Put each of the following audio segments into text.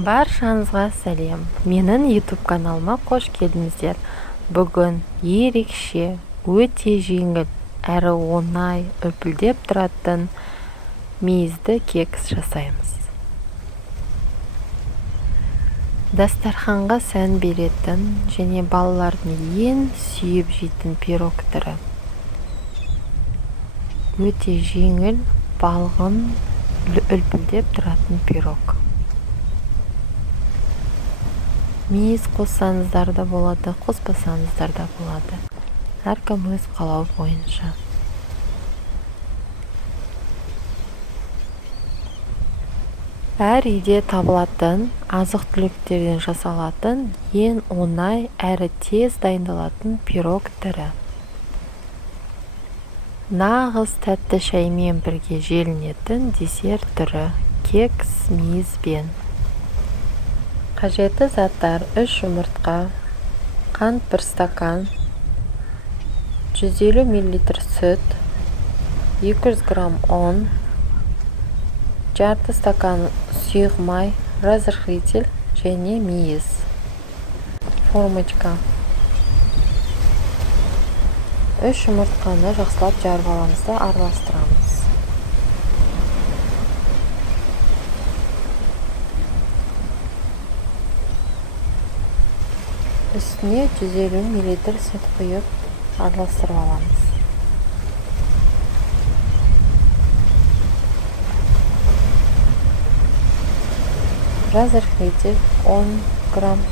Баршаңызға сәлем. Менің YouTube каналыма қош келдіңіздер. Бүгін ерекше, өте жеңіл, әрі оңай, үпілдеп тұратын мейізді кекс жасаймыз. Дастарханға сән беретін және балалардың ең сүйіп жейтін пирог түрі. Өте жеңіл, балғын, үлпілдеп тұратын пирог. Мейіз қоссаңыздар да болады, қоспасаңыздар да болады. Әркім өз қалауы бойынша. Әр үйде табылатын, азық-түліктерден жасалатын, ең оңай әрі тез дайындалатын пирог түрі. Нағыз тәтті шаймен бірге желінетін десерт түрі кекс мейізбен. Қажетті заттар: 3 жұмыртқа, қант 1 стакан, 150 мл сүт, 200 грамм ұн, жарты стакан сұйық май, разрыхлитель және мейіз. Формочка. 3 жұмыртқаны жақсылап жарып аламыз да араластырамыз. Үстіне 150 мл сүт құйып араластырып аламыз. Разрыхлитель 10 грамм.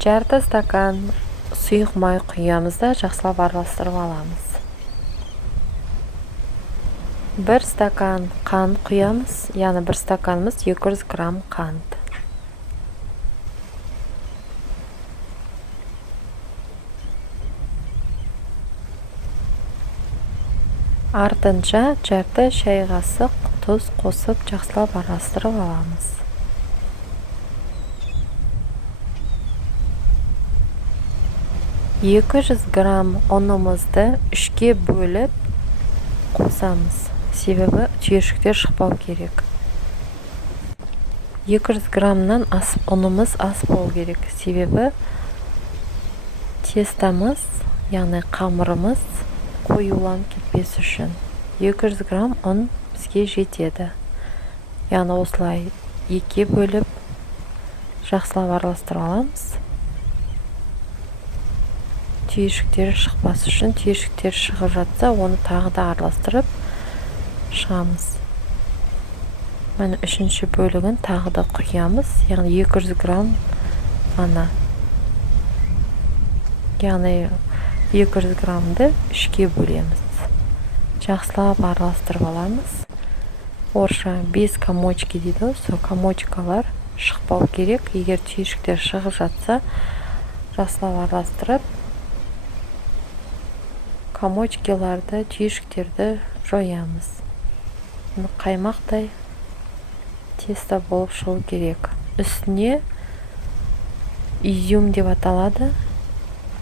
Жарты стакан сұйық май құямыз да жақсылап араластырып аламыз. 1 стакан қант құямыз, яғни 1 стаканымыз 200 грамм қант. Артынша жарты шай қасық тұз қосып жақсылап араластырып аламыз. Екі 200 грамм ұнымызды 3-ке бөліп қосамыз. Себебі түйіршіктер шықпау керек. 200 граммнан ұнымыз аз болу керек. Себебі тестамыз, яғни қамырымыз қоюланып кетпес үшін. 200 грамм ұн бізге жетеді. Яғни осылай 2-ке бөліп жақсылап араластырып аламыз. Түйіршіктері шықпас үшін, түйіршіктері шығып жатса, оны тағы да араластырып шығамыз. Мен 3-ші бөлігін тағы да құямыз, яғни 200 грамм ғана. Яғни 200 граммды 3-ке бөлеміз. Жақсылап араластырып аламыз. Орысша 5 комочки дейді, сол комочкалар шықпау керек. Егер түйіршіктер шығып жатса, жақсылап араластырып, комочкаларды, түйіршіктерді жоямыз. Қаймақтай тесто болып шығу керек. Үстіне изюм деп аталады,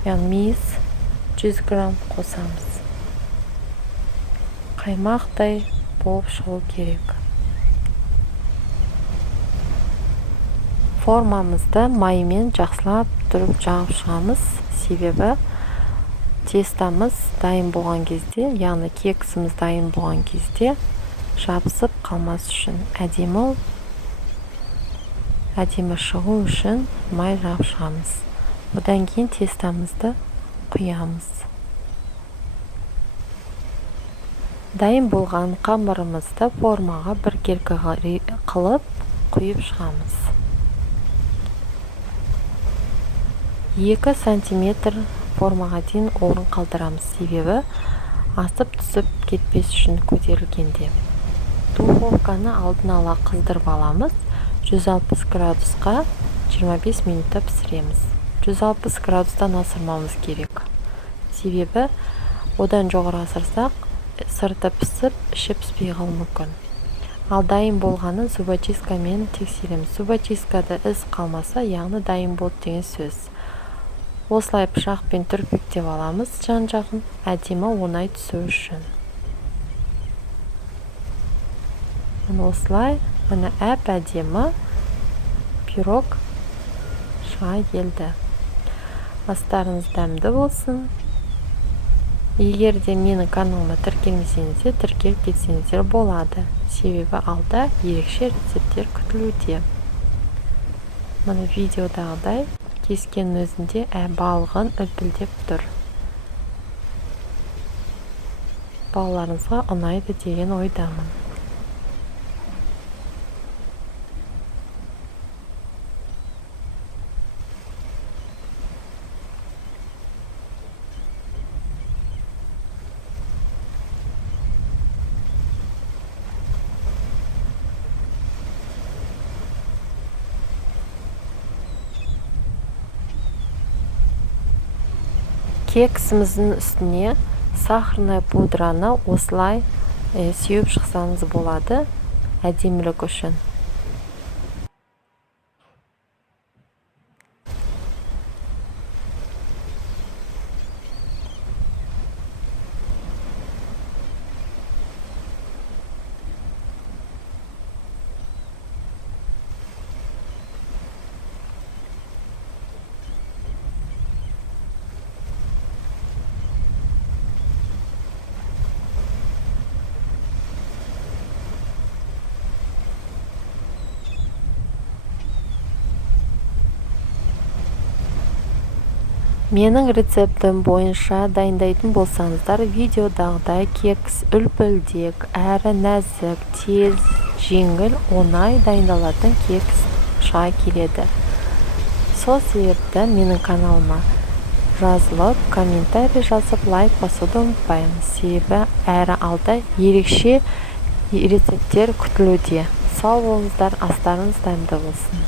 яғни мейіз 100 грамм қосамыз. Қаймақтай болып шығу керек. Формамызды маймен жақсылап тұрып жағып шығамыз. Себебі тестамыз дайын болған кезде, яғни кексіміз дайын болған кезде жабысып қалмас үшін, әдемі шығу үшін май жағып шығамыз. Одан кейін тестамызды құямыз. Дайын болған қамырымызды формаға біркелкі қылып құйып шығамыз. 2 сантиметр формаға дейін орын қалдырамыз. Себебі асып түсіп кетпес үшін көтерілгенде. Духовканы алдын ала қыздырып аламыз. 160 градусқа 25 минутта пісіреміз. 160 градустан асырмамыз керек. Себебі одан жоғары асырсақ, сырты пісіп, іші піспей қалуы мүмкін. Ал дайын болғанын зубочисткамен тексереміз. Зубочисткада із қалмаса, яғни дайын болды деген сөз. Осылай пышақпен түрпектеп аламыз жан-жағын, әдемі оңай түсу үшін. Осылай, міне әп-әдемі пирог шыға келді. Астарыңыз дәмді болсын. Егер де менің каналыма тіркелмесеңіздер, тіркеліп кетсеңіздер болады. Себебі алда ерекше рецепттер күтілуде. Міне видеодағыдай кескеннің өзінде балығын үлпілдеп тұр. Балаларыңызға ұнайды деген ойдамын. Кексіміздің үстіне сахарный пудраны осылай сеуіп шықсаңыз болады, әдемілік үшін. Менің рецептім бойынша дайындайтын болсаңыздар, видеодағыдай кекс үлпілдек, әрі нәзік, тез, жеңіл, оңай дайындалатын кекс шыға келеді. Сол себепті менің каналыма жазылып, комментарий жазып, лайк басуды ұмытпаймыз. Себебі әрі алда ерекше рецепттер күтілуде. Сау болыңыздар, астарыңыз дәмді болсын.